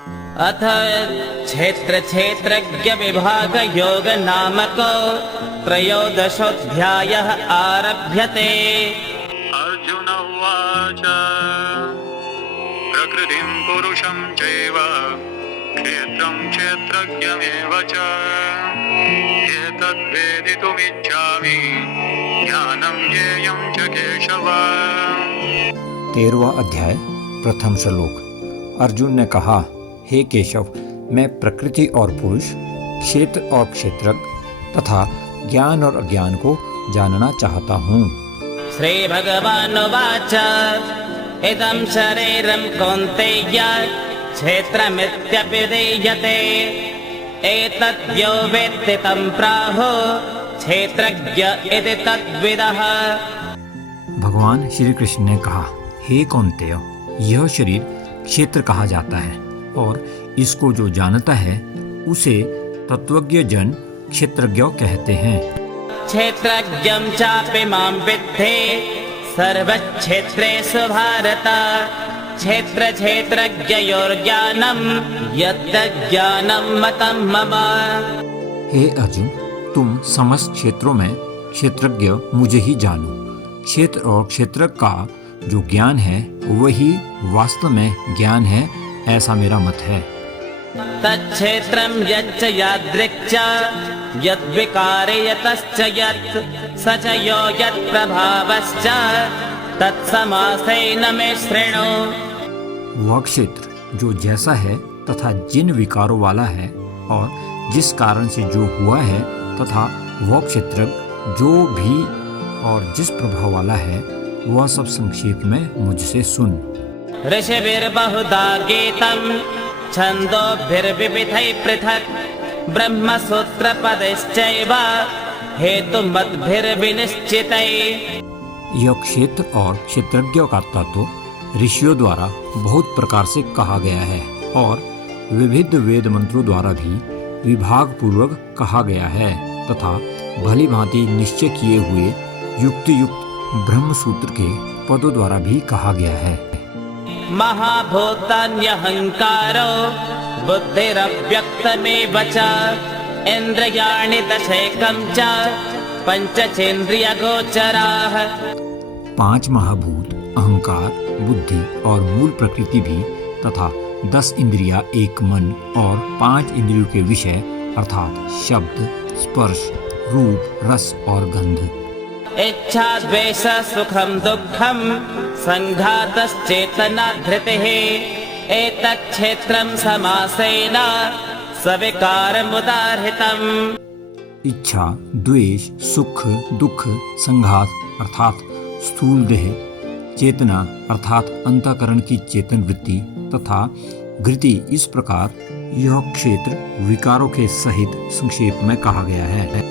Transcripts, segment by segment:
अथ क्षेत्र क्षेत्रज्ञ विभाग योग नामको त्रयोदशोऽध्यायः आरभ्यते। अर्जुन उवाच प्रकृतिं पुरुषं चैव क्षेत्रं क्षेत्रज्ञमेव च एतद्वेदितुमिच्छामि ज्ञानं ज्ञेयं च केशव। 13वां अध्याय प्रथम श्लोक। अर्जुन ने कहा, हे केशव, मैं प्रकृति और पुरुष, क्षेत्र और क्षेत्रज्ञ तथा ज्ञान और अज्ञान को जानना चाहता हूँ। श्री भगवानुवाच इदं शरीरं कौन्तेय क्षेत्रमित्यभिधीयते एतद्यो वेत्ति तं प्राहो क्षेत्रज्ञ इति तद्विदः। भगवान श्री कृष्ण ने कहा, हे कौन्तेय, यह शरीर क्षेत्र कहा जाता है और इसको जो जानता है उसे तत्वज्ञ जन क्षेत्रज्ञ कहते हैं। क्षेत्रज्ञं चापि मां विद्धि सर्वक्षेत्रेषु भारत क्षेत्र क्षेत्रज्ञयोर्ज्ञानं यद्ज्ञानं मतं मम। हे अर्जुन, तुम समस्त क्षेत्रों में क्षेत्रज्ञ मुझे ही जानो। क्षेत्र और क्षेत्र का जो ज्ञान है वही वास्तव में ज्ञान है, ऐसा मेरा मत है। तच्छेत्रं यच्च यादृक् च यद्विकारे यतश्च यत् स च यो यत्प्रभावश्च तत्समासेन मे शृणु। वह क्षेत्र जो जैसा है तथा जिन विकारों वाला है और जिस कारण से जो हुआ है तथा वह क्षेत्र जो भी और जिस प्रभाव वाला है वह सब संक्षेप में मुझसे सुन। ऋषिभिर्बहुधा गीतं छन्दोभिर्विविधैः पृथक् ब्रह्मसूत्रपदैश्चैव हेतुमद्भिर्विनिश्चितैः। यह क्षेत्र और क्षेत्रज्ञ का तत्व ऋषियों द्वारा बहुत प्रकार से कहा गया है और विविध वेद मंत्रों द्वारा भी विभाग पूर्वक कहा गया है तथा भली भांति निश्चय किए हुए युक्ति युक्त ब्रह्म सूत्र के पदों द्वारा भी कहा गया है। महाभूतान्यहंकारो बुद्धिरव्यक्तमेव च इन्द्रियाणि दशैकं च पंचचेन्द्रियगोचराः। 5 महाभूत, अहंकार, बुद्धि और मूल प्रकृति भी तथा 10 इंद्रिया, एक मन और 5 इंद्रियों के विषय अर्थात शब्द, स्पर्श, रूप, रस और गंध। इच्छा द्वेष सुखम दुःखम संघातश्चेतना धृतिः एतत् क्षेत्रं समासेन सविकारमुदाहृतम्। इच्छा, द्वेष, सुख, दुख, संघात अर्थात स्थूल देह, चेतना अर्थात अंतःकरण की चेतन वृत्ति तथा घृति, इस प्रकार यह क्षेत्र विकारों के सहित संक्षेप में कहा गया है।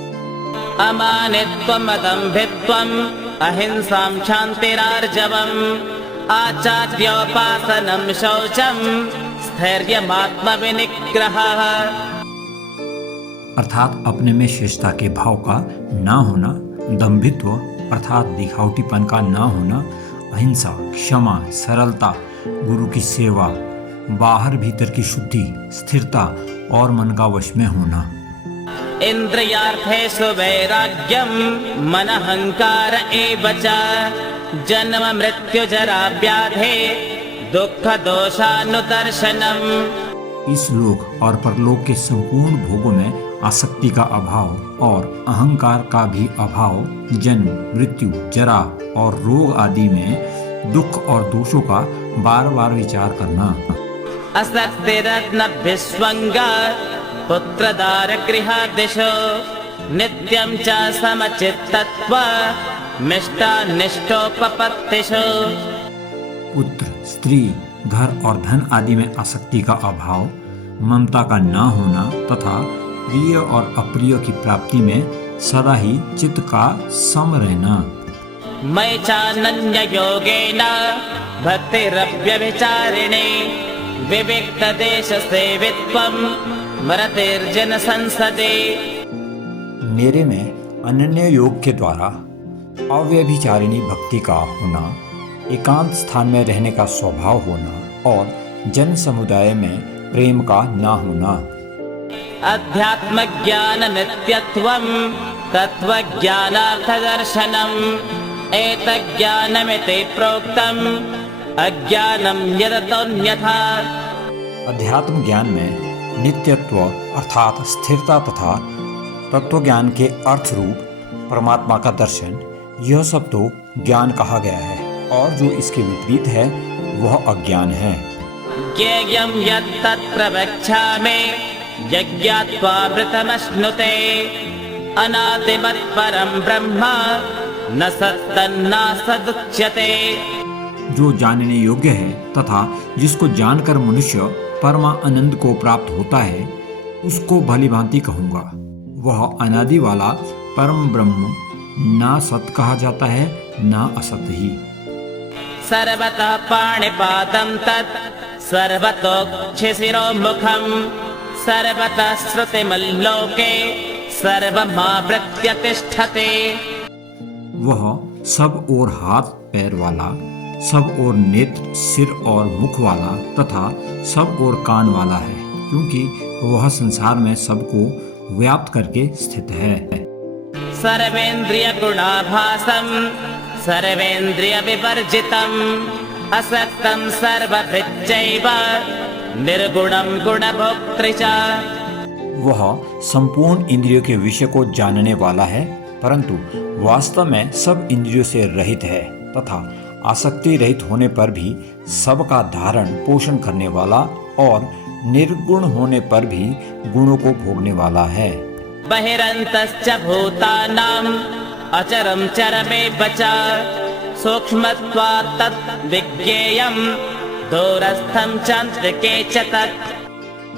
अमानित्वम् अदम्भित्वम् अहिंसां क्षान्तिरार्जवम् आचार्योपासनं शौचं स्थैर्यमात्मविनिग्रहः। अर्थात अपने में श्रेष्ठता के भाव का ना होना, दंभित्व अर्थात दिखावटीपन का ना होना, अहिंसा, क्षमा, सरलता, गुरु की सेवा, बाहर भीतर की शुद्धि, स्थिरता और मन का वश में होना। इन्द्रियार्थेषु वैराग्यं मनहंकार एव च जन्म मृत्यु जरा व्याधे दुःख दोषानुदर्शनम्। इस लोक और परलोक के संपूर्ण भोगों में आसक्ति का अभाव और अहंकार का भी अभाव, जन्म, मृत्यु, जरा और रोग आदि में दुख और दोषों का बार बार विचार करना। असक्तिरत्नभिस्वङ्गा पुत्रदारगृहादिषु नित्यं च समचित्तत्वमिष्टानिष्टोपपत्तिषु। पुत्र, स्त्री, घर और धन आदि में आसक्ति का अभाव, ममता का ना होना तथा प्रिय और अप्रिय की प्राप्ति में सदा ही चित्त का सम रहना। मयि चानन्ययोगेन भक्तिरव्यभिचारिणे विविक्तदेशसेवित्वं मरतिर्जन संसदे। मेरे में अनन्य योग के द्वारा अव्यभिचारिणी भक्ति का होना, एकांत स्थान में रहने का स्वभाव होना और जन समुदाय में प्रेम का ना होना। अध्यात्म ज्ञान नित्यत्वं तत्त्वज्ञानार्थ दर्शनम् एतज्ज्ञानमिति प्रोक्तम् अज्ञानं यदतोऽन्यथा। अध्यात्म ज्ञान में नित्यत्व अर्थात स्थिरता तथा तत्व ज्ञान के अर्थ रूप परमात्मा का दर्शन, यह सब तो ज्ञान कहा गया है, और जो इसके विपरीत है वह अज्ञान है। ज्ञेयं यत्तत् प्रवक्ष्यामि यज्ञात्वामृतमश्नुते अनादिमत् परं ब्रह्म न सत्तन्नासदुच्यते। जो जानने योग्य है तथा जिसको जानकर मनुष्य परमा आनंद को प्राप्त होता है, उसको भली भांति कहूँगा। वह अनादि वाला परम ब्रह्म ना सत कहा जाता है ना असत ही। सर्वतः पाणिपादं तत् सर्वतोक्षिशिरोमुखं सर्वतः श्रुतिमल्लोके सर्वमावृत्य तिष्ठते। वह सब ओर हाथ पैर वाला, सब ओर नेत्र सिर और मुख वाला तथा सब ओर कान वाला है, क्योंकि वह संसार में सबको व्याप्त करके स्थित है। सर्वेन्द्रिय गुणाभासं सर्वेन्द्रिय विवर्जितम् असक्तं सर्वभृच्चैव निर्गुणं गुणभोक्तृ च। वह संपूर्ण इंद्रियों के विषय को जानने वाला है, परंतु वास्तव में सब इंद्रियों से रहित है तथा आसक्ति रहित होने पर भी सबका धारण पोषण करने वाला और निर्गुण होने पर भी गुणों को भोगने वाला है। बहिरन्तश्च भूतानाम् अचरं चरमेव च सूक्ष्मत्वात् तत् विज्ञेयं दूरस्थं चान्तिके च तत्।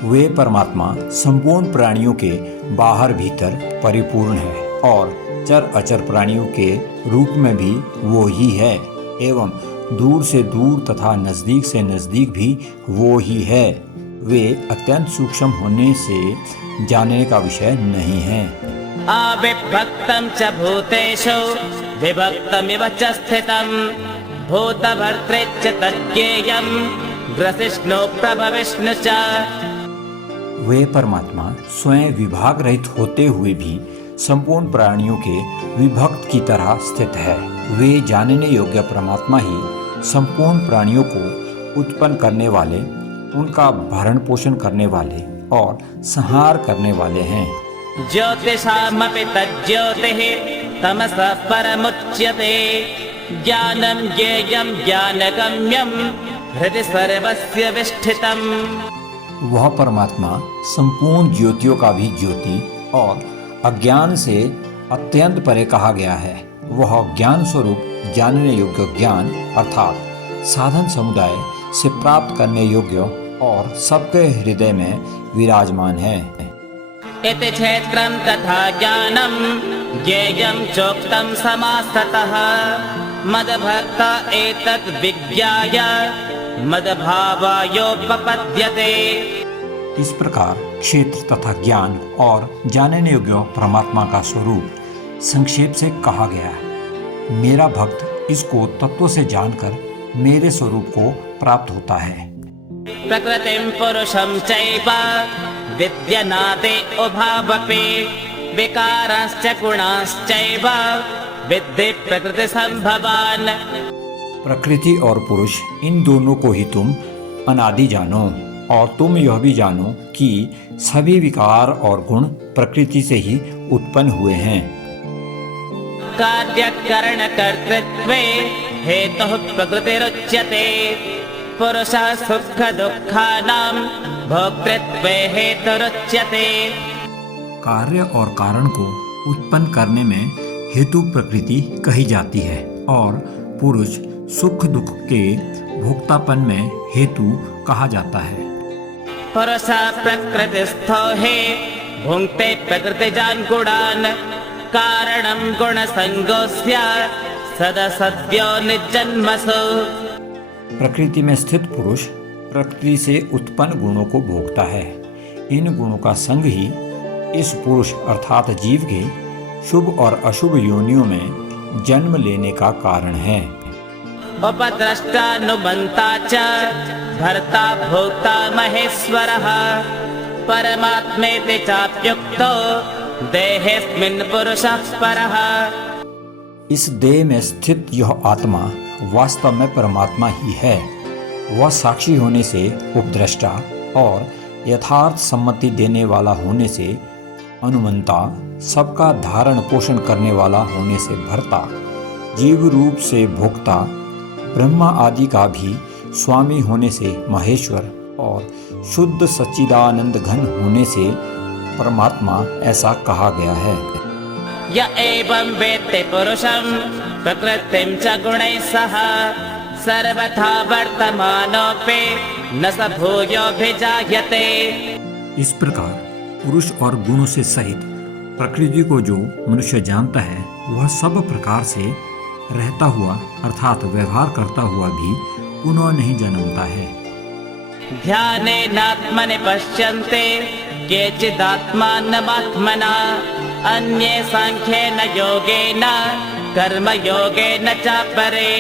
वे परमात्मा संपूर्ण प्राणियों के बाहर भीतर परिपूर्ण है और चर अचर प्राणियों के रूप में भी वो ही है, एवं दूर से दूर तथा नजदीक से नजदीक भी वो ही है। वे अत्यंत सूक्ष्म होने से जानने का विषय नहीं है। अविभक्तं च भूतेषु विभक्तमिव च स्थितं भूतभर्तृ च तज्ज्ञेयं ग्रसिष्णु प्रभविष्णु च। वे परमात्मा स्वयं विभाग रहित होते हुए भी संपूर्ण प्राणियों के विभक्त की तरह स्थित है। वे जानने योग्य परमात्मा ही संपूर्ण प्राणियों को उत्पन्न करने वाले, उनका भरण पोषण करने वाले और संहार करने वाले हैं। ज्योतिषामपि तज्ज्योतिः तमसः परमुच्यते ज्ञानं ज्ञेयं ज्ञानगम्यं हृदि सर्वस्य विष्ठितम्। वह परमात्मा संपूर्ण ज्योतियों का भी ज्योति और अज्ञान से अत्यंत परे कहा गया है। वह ज्ञान स्वरूप जानने योग्य ज्ञान अर्थात साधन समुदाय से प्राप्त करने योग्य और सबके हृदय में विराजमान है। इति क्षेत्रं तथा ज्ञानं ज्ञेयं चोक्तं समासतः मद्भक्ता एतद् विज्ञाय मद्भावायोपपद्यते। इस प्रकार क्षेत्र तथा ज्ञान और जानने योग्य परमात्मा का स्वरूप संक्षेप से कहा गया है। मेरा भक्त इसको तत्व से जानकर मेरे स्वरूप को प्राप्त होता है। प्रकृतिं पुरुषं चैव विद्यनादि उभावपि विकाराश्च गुणाश्चैव विद्धि प्रकृति संभवान्। प्रकृति और पुरुष इन दोनों को ही तुम अनादि जानो, और तुम यह भी जानो कि सभी विकार और गुण प्रकृति से ही उत्पन्न हुए हैं। कार्यकरण कर्तृत्वे हेतुः प्रकृतिरुच्यते पुरुषः सुख दुःखानां भोक्तृत्वे हेतुरुच्यते। कार्य और कारण को उत्पन्न करने में हेतु प्रकृति कही जाती है, और पुरुष सुख दुख के भोक्तापन में हेतु कहा जाता है। पुरुषः प्रकृतिस्थो हि भुङ्क्ते प्रकृतिजान् गुणान् कारणं गुणसङ्गोऽस्य सदसद्यो निजन्मसु। प्रकृति में स्थित पुरुष प्रकृति से उत्पन्न गुणों को भोगता है। इन गुणों का संग ही इस पुरुष अर्थात जीव के शुभ और अशुभ योनियों में जन्म लेने का कारण है। उपद्रष्टानुमन्ता च भर्ता भोक्ता महेश्वरः परमात्मेति चाप्युक्तो देहेऽस्मिन् पुरुषः परः। इस देह में स्थित यह आत्मा वास्तव में परमात्मा ही है। वह साक्षी होने से उपद्रष्टा और यथार्थ सम्मति देने वाला होने से अनुमंता, सबका धारण पोषण करने वाला होने से भर्ता, जीव रूप से भोक्ता, ब्रह्मा आदि का भी स्वामी होने से महेश्वर और शुद्ध सच्चिदानंद घन होने से परमात्मा ऐसा कहा गया है। य एवं वेत्ति पुरुषं प्रकृतिं च गुणैः सह सर्वथा वर्तमानोऽपि न स भूयोऽभिजायते। इस प्रकार पुरुष और गुणों से सहित प्रकृति को जो मनुष्य जानता है वह सब प्रकार से रहता हुआ अर्थात व्यवहार करता हुआ भी पुनः नहीं जन्मता है। ध्यानेनात्मनि पश्यन्ते केचिदात्मानमात्मना अन्ये सांख्येन योगेन कर्मयोगेन च परे।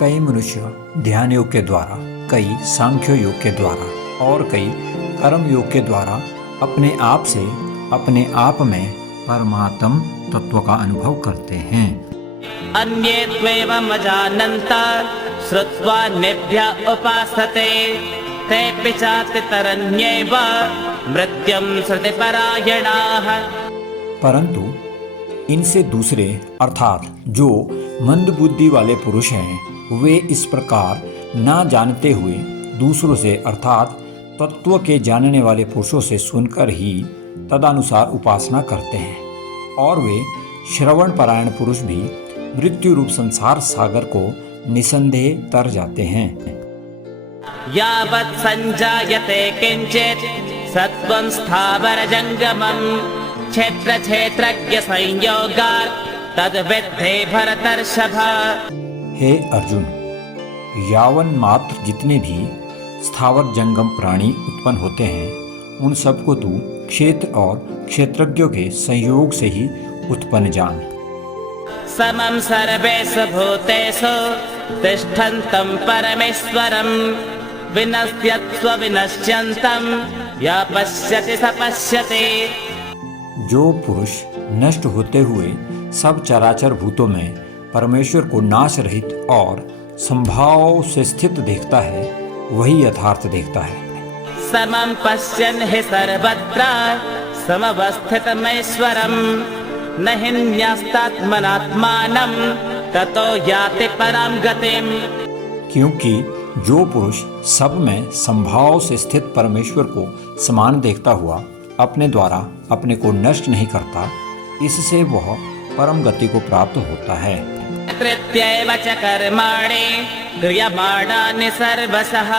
कई मनुष्य ध्यान योग के द्वारा, कई सांख्य योग के द्वारा और कई कर्म योग के द्वारा अपने आप से अपने आप में परमात्म तत्व का अनुभव करते हैं। अन्ये त्वेवम् अजानन्ता श्रुत्वा नेभ्य उपासते तेऽपि चाति तरन्येव मृत्युं श्रुतिपरायणाः। परंतु इनसे दूसरे अर्थात जो मंद बुद्धि वाले पुरुष हैं वे इस प्रकार ना जानते हुए दूसरों से अर्थात तत्व के जानने वाले पुरुषों से सुनकर ही तदनुसार उपासना करते हैं और वे श्रवण परायण पुरुष भी मृत्यु रूप संसार सागर को निसंदेह तर जाते हैं। यावत् संजायते किंचित् सत्त्वं स्थावर जंगमं क्षेत्र क्षेत्रज्ञ संयोगात् तद्विद्धि भरतर्षभ। हे अर्जुन, यावन मात्र जितने भी स्थावर जंगम प्राणी उत्पन्न होते हैं उन सबको तू क्षेत्र और क्षेत्रज्ञों के संयोग से ही उत्पन्न जान। समं सर्वेषु भूतेषु तिष्ठन्तं परमेश्वरं विनश्यत्स्व विनश्यन्तं या पश्यति स पश्यति। जो पुरुष नष्ट होते हुए सब चराचर भूतों में परमेश्वर को नाश रहित और संभाव से स्थित देखता है वही यथार्थ देखता है। समं पश्यन् हि सर्वत्र समवस्थितमीश्वरं न हि न्यस्तात्मनात्मानं ततो याति परां गतिम्। क्योंकि जो पुरुष सब में संभाव से स्थित परमेश्वर को समान देखता हुआ अपने द्वारा अपने को नष्ट नहीं करता, इससे वह परम गति को प्राप्त होता है। तृतीयैव च कर्माणि क्रियमाणानि सर्वशः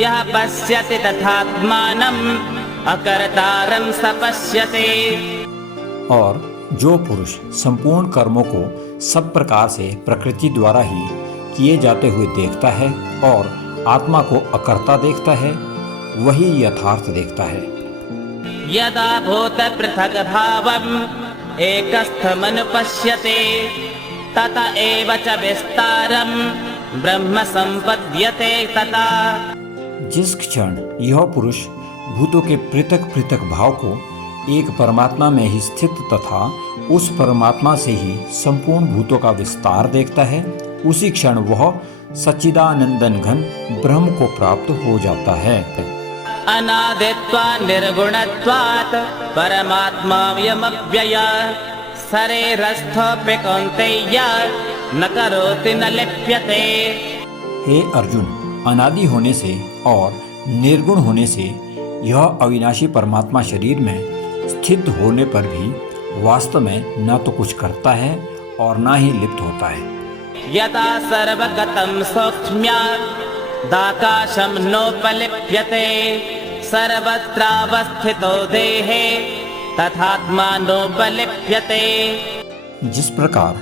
यः पश्यति तथात्मानम् अकर्तारं स पश्यति। और जो पुरुष संपूर्ण कर्मों को सब प्रकार से प्रकृति द्वारा ही किए जाते हुए देखता है और आत्मा को अकर्ता देखता है वही यथार्थ देखता है। यदा भूत पृथक् भावम् एकस्थमनुपश्यते तत एव च विस्तारम् ब्रह्म संपद्यते तथा। जिस क्षण यह पुरुष भूतों के पृथक पृथक भाव को एक परमात्मा में ही स्थित तथा उस परमात्मा से ही संपूर्ण भूतों का विस्तार देखता है, उसी क्षण वह सच्चिदानंदन घन ब्रह्म को प्राप्त हो जाता है। अनादित्वात् निर्गुणत्वात् परमात्मायमव्यय शरीरस्थोऽपि कौन्तेय न करोति न लिप्यते। हे अर्जुन, अनादि होने से और निर्गुण होने से यह अविनाशी परमात्मा शरीर में स्थित होने पर भी वास्तव में न तो कुछ करता है और न ही लिप्त होता है। यथा सर्वगतं सौक्ष्म्यादाकाशं नोपलिप्यते सर्वत्रावस्थितो देहे तथात्मानोपलिप्यते। जिस प्रकार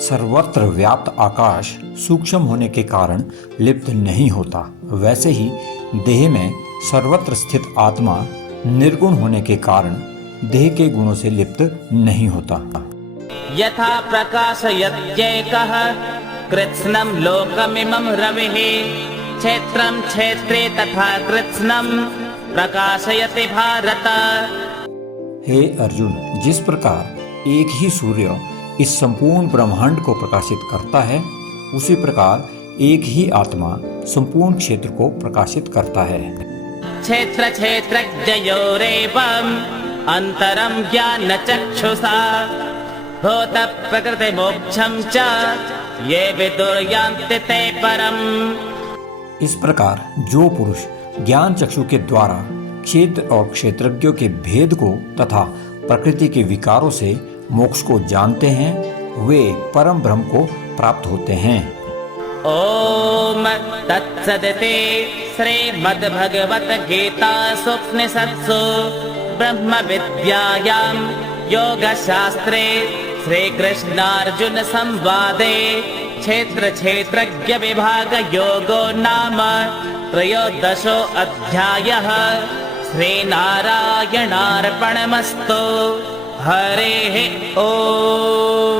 सर्वत्र व्याप्त आकाश सूक्ष्म होने के कारण लिप्त नहीं होता, वैसे ही देह में सर्वत्र स्थित आत्मा निर्गुण होने के कारण देह के गुणों से लिप्त नहीं होता। यथा प्रकाशयत्येकः कृत्स्नं लोकमिमं रविः क्षेत्रं क्षेत्रे तथा कृत्स्नं प्रकाशयति भारत। हे अर्जुन, जिस प्रकार एक ही सूर्य इस संपूर्ण ब्रह्मांड को प्रकाशित करता है, उसी प्रकार एक ही आत्मा संपूर्ण क्षेत्र को प्रकाशित करता है। क्षेत्र क्षेत्रज्ञयोरेवम् अंतरं ज्ञान चक्षुषा भूत प्रकृति मोक्षं च ये विदुर्यान्ति ते परम्। इस प्रकार जो पुरुष ज्ञान चक्षु के द्वारा क्षेत्र और क्षेत्रज्ञों के भेद को तथा प्रकृति के विकारों से मोक्ष को जानते हैं, वे परम ब्रह्म को प्राप्त होते हैं। ओम तत्सदिति श्रीमद्भगवद्गीतासु उपनिषत्सु ब्रह्म विद्यायां योगशास्त्रे श्रीकृष्णार्जुन संवादे क्षेत्र क्षेत्रज्ञ विभाग योगो नाम त्रयोदशो अध्यायः। श्रीनारायणार्पणमस्तु। हरिः ओम्।